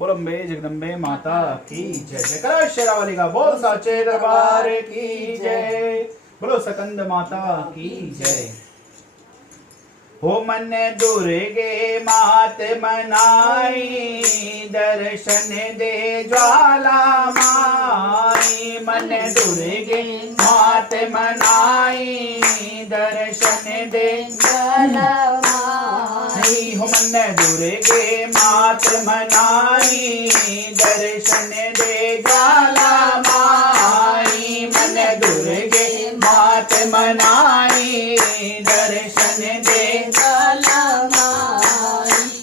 बोल अम्बे जगदम्बे माता की जय। जय करो शेरावाली का बोल साचे दरबार की जय। बोलो सकंद माता की जय। हो मन दुर्गे मात मनाई, दर्शन दे ज्वाला माई। मन दुर्गे मात मनाई, दर्शन दे ज्वाला माई। हो मन दुर्गे मात मनाई, दर्शन दे ज्वाला माई। मन दुर्गे मात मनाई, दर्शन दे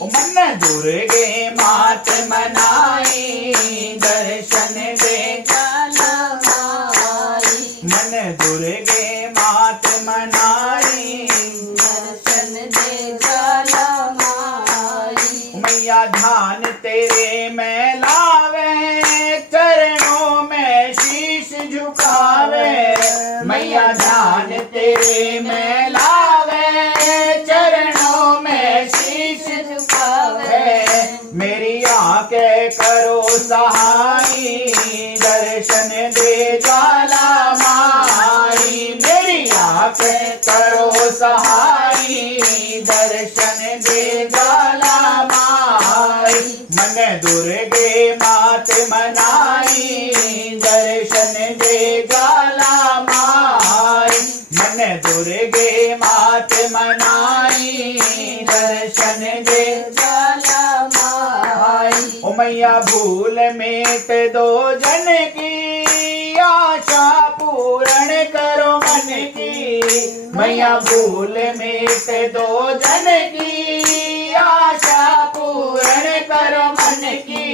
मन दुर्गे मात मनाई, दर्शन दे मन दुर्गे मात मनाई, दर्शन दे मैया ध्यान तेरे में लावे, चरणों में शीश झुकावे। मैया ध्यान तेरे में लावे, चरणों में शीश झुकावे। मेरी आंखें करो सहाई, दर्शन दे ज्वाला माई। मेरी आंखें करो सहाई, दर्शन दे ज्वाला माई। मन दुर्गे मात मनाई, दर्शन दे ज्वाला माई। मन दुर्गे मात मनाई, दर्शन दे ज्वाला माई। ओ मैया भूल मेट दो जन की, आशा पूर्ण करो मन की। मैया भूल मेट दो जन की, आशा पूर्ण करो मन की।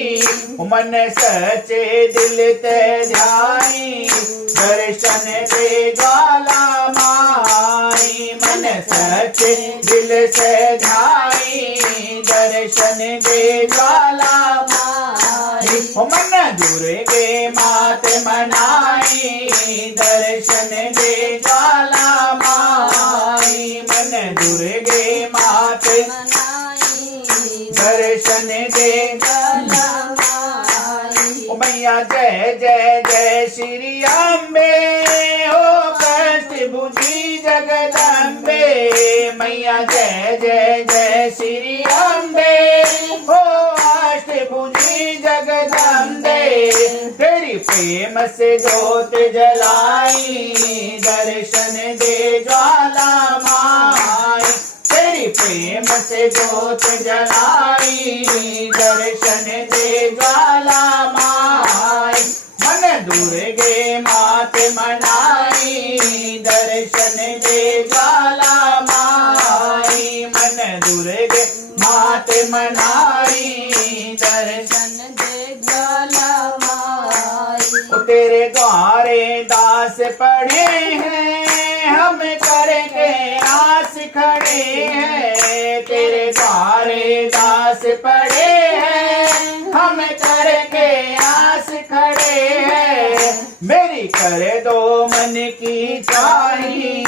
मन सच्चे दिल ते ध्याई, दर्शन दे ज्वाला माई। मन सच्चे दिल से ध्याई, दर्शन दे ज्वाला माई। मन दुर्गे मात मनाई, दर्शन दे ज्वाला माई। मन दुर्गे मात मनाई, दर्शन दे ज्वाला माई। ओ मैया जय जय जय श्री अम्बे, हो कष्ट बुझी जगदम्बे। मैया जय जय जय श्री अम्बे, हो अष्ट बुझी जगदम्बे। तेरी प्रेम से जोत जलाई, दर्शन दे ज्वाला माई। तेरी प्रेम से जोत जलाई, दर्शन दे ज्वाला माई। मन दुर्गे मात मनाई, दर्शन दे ज्वाला माई। मन दुर्गे मात मनाई, दर्शन दे ज्वाला माई। ओ तेरे द्वारे दास पड़े हैं, हम करके आस खड़े हैं। तेरे द्वारे दास पड़े हैं, हम करके आस खड़े हैं। मेरी कर दो मन की चाही,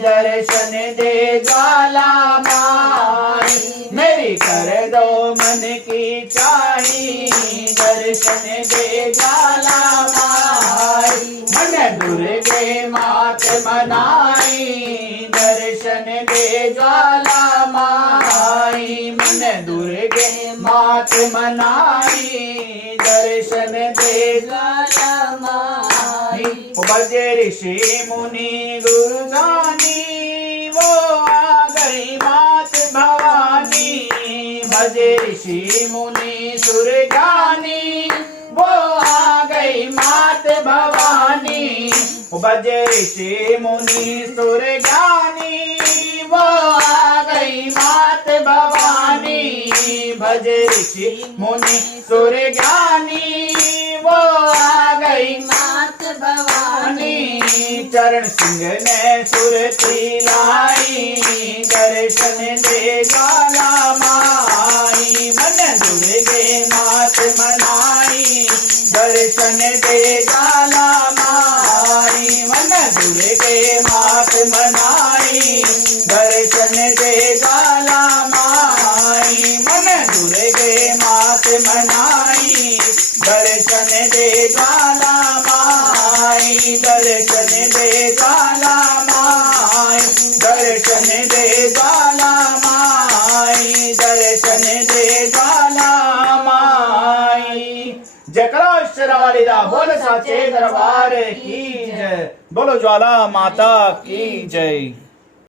दर्शन दे ज्वाला माई। मेरी कर दो मन की चाही, दर्शन दे ज्वाला माई। मन दुर्गे मात मनाई, दर्शन दे ज्वाला माई। मन दुर्गे मात मनाई, दर्शन दे ज्वाला माई। भजे ऋषि मुनि गुरु ज्ञानी, वो आ गई मात भवानी। भजे ऋषि मुनि सुर ज्ञानी, वो आ गई मात भवानी। भजे ऋषि मुनि सुर ज्ञानी, वो आ गई मात भवानी। भजे ऋषि मुनि सुर ज्ञानी, वो आ गई मात भवानी। चरण सिंह ने सुरती लाई, दर्शन दे ज्वाला माई। मन दुर्गे मात मनाई, दर्शन दे ज्वाला माई। मन दुर्गे मात मनाई, दर्शन दे ज्वाला माई। मन दुर्गे मात मनाई। माई दर्शन दे ज्वाला माई दर्शन दे ज्वाला माई दर्शन दे ज्वाला माई दर्शन दे ज्वाला माई। जय करो शेरावाली दा बोल साचे दरबार की जय। बोलो ज्वाला माता की जय।